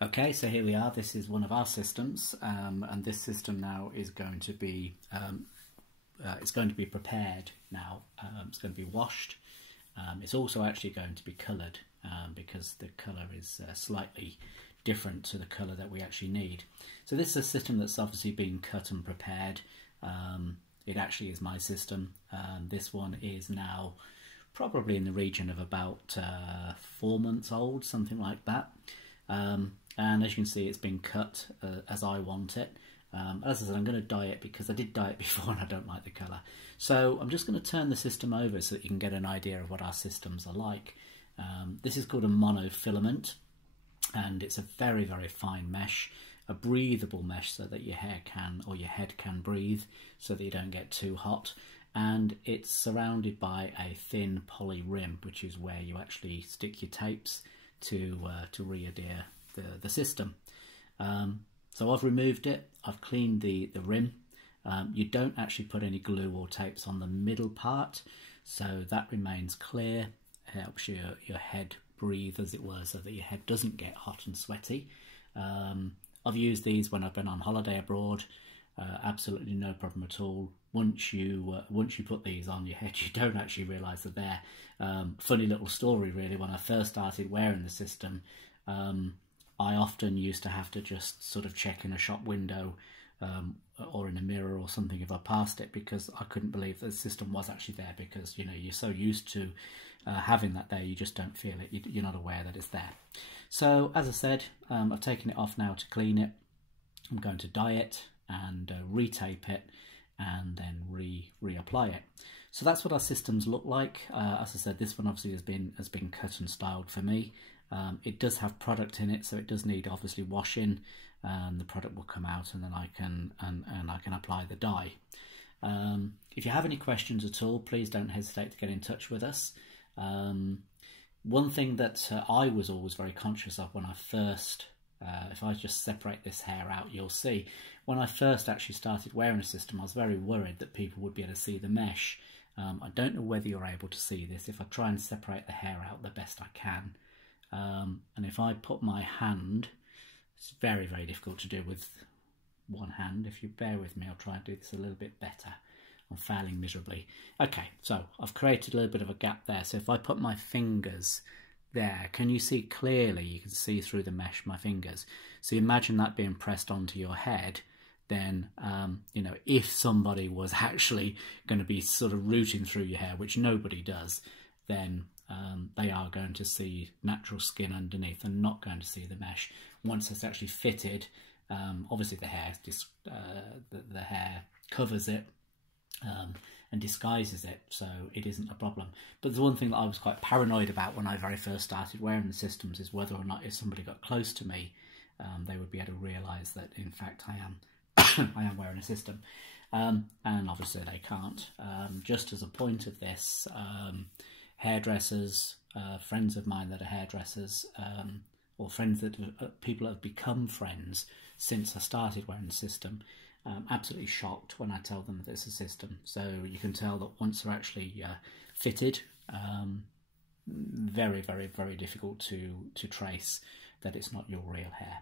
Okay, so here we are. This is one of our systems, and this system now is going to be prepared now. It's going to be washed. It's also actually going to be coloured because the colour is slightly different to the colour that we actually need. So this is a system that's obviously been cut and prepared. It actually is my system. This one is now probably in the region of about 4 months old, something like that. And as you can see, it's been cut as I want it. As I said, I'm going to dye it because I did dye it before and I don't like the colour. So I'm just going to turn the system over so that you can get an idea of what our systems are like. This is called a monofilament, and it's a very, very fine mesh, a breathable mesh so that your hair can, or your head can breathe, so that you don't get too hot. And it's surrounded by a thin poly rim, which is where you actually stick your tapes to re-adhere the system. So I've removed it, I've cleaned the rim. You don't actually put any glue or tapes on the middle part, so that remains clear. It helps your head breathe, as it were, so that your head doesn't get hot and sweaty. I've used these when I've been on holiday abroad. Absolutely no problem at all. Once you put these on your head, you don't actually realise they're there. Funny little story, really. When I first started wearing the system, I often used to have to just sort of check in a shop window or in a mirror or something if I passed it, because I couldn't believe that the system was actually there, because, you know, you're so used to having that there, you just don't feel it. You're not aware that it's there. So, as I said, I've taken it off now to clean it. I'm going to dye it and retape it and then reapply it. So that's what our systems look like. As I said, this one obviously has been cut and styled for me. It does have product in it, so it does need obviously washing. The product will come out, and then I can apply the dye. If you have any questions at all, please don't hesitate to get in touch with us. One thing that I was always very conscious of when I first, if I just separate this hair out, you'll see, when I first actually started wearing a system, I was very worried that people would be able to see the mesh. I don't know whether you're able to see this. If I try and separate the hair out the best I can, and if I put my hand, it's very, very difficult to do with one hand. If you bear with me, I'll try and do this a little bit better. I'm failing miserably. Okay, so I've created a little bit of a gap there. So if I put my fingers there, can you see clearly? You can see through the mesh my fingers. So imagine that being pressed onto your head. Then, you know, if somebody was actually going to be sort of rooting through your hair, which nobody does, then they are going to see natural skin underneath and not going to see the mesh. Once it's actually fitted, obviously the hair covers it and disguises it, so it isn't a problem. But the one thing that I was quite paranoid about when I very first started wearing the systems is whether or not, if somebody got close to me, they would be able to realise that in fact I am I am wearing a system, and obviously they can't. Just as a point of this, hairdressers, friends of mine that are hairdressers, or friends that people that have become friends since I started wearing the system, absolutely shocked when I tell them that it's a system. So you can tell that once they're actually fitted, very, very, very difficult to trace that it's not your real hair.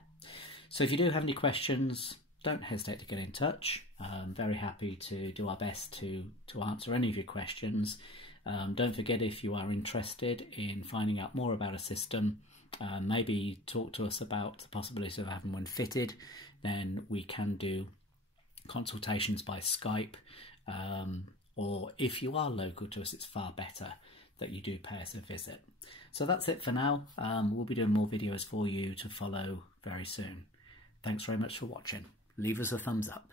So if you do have any questions, don't hesitate to get in touch. I'm very happy to do our best to answer any of your questions. Don't forget, if you are interested in finding out more about a system, maybe talk to us about the possibility of having one fitted, then we can do consultations by Skype, or if you are local to us, it's far better that you do pay us a visit. So that's it for now. We'll be doing more videos for you to follow very soon. Thanks very much for watching. Leave us a thumbs up.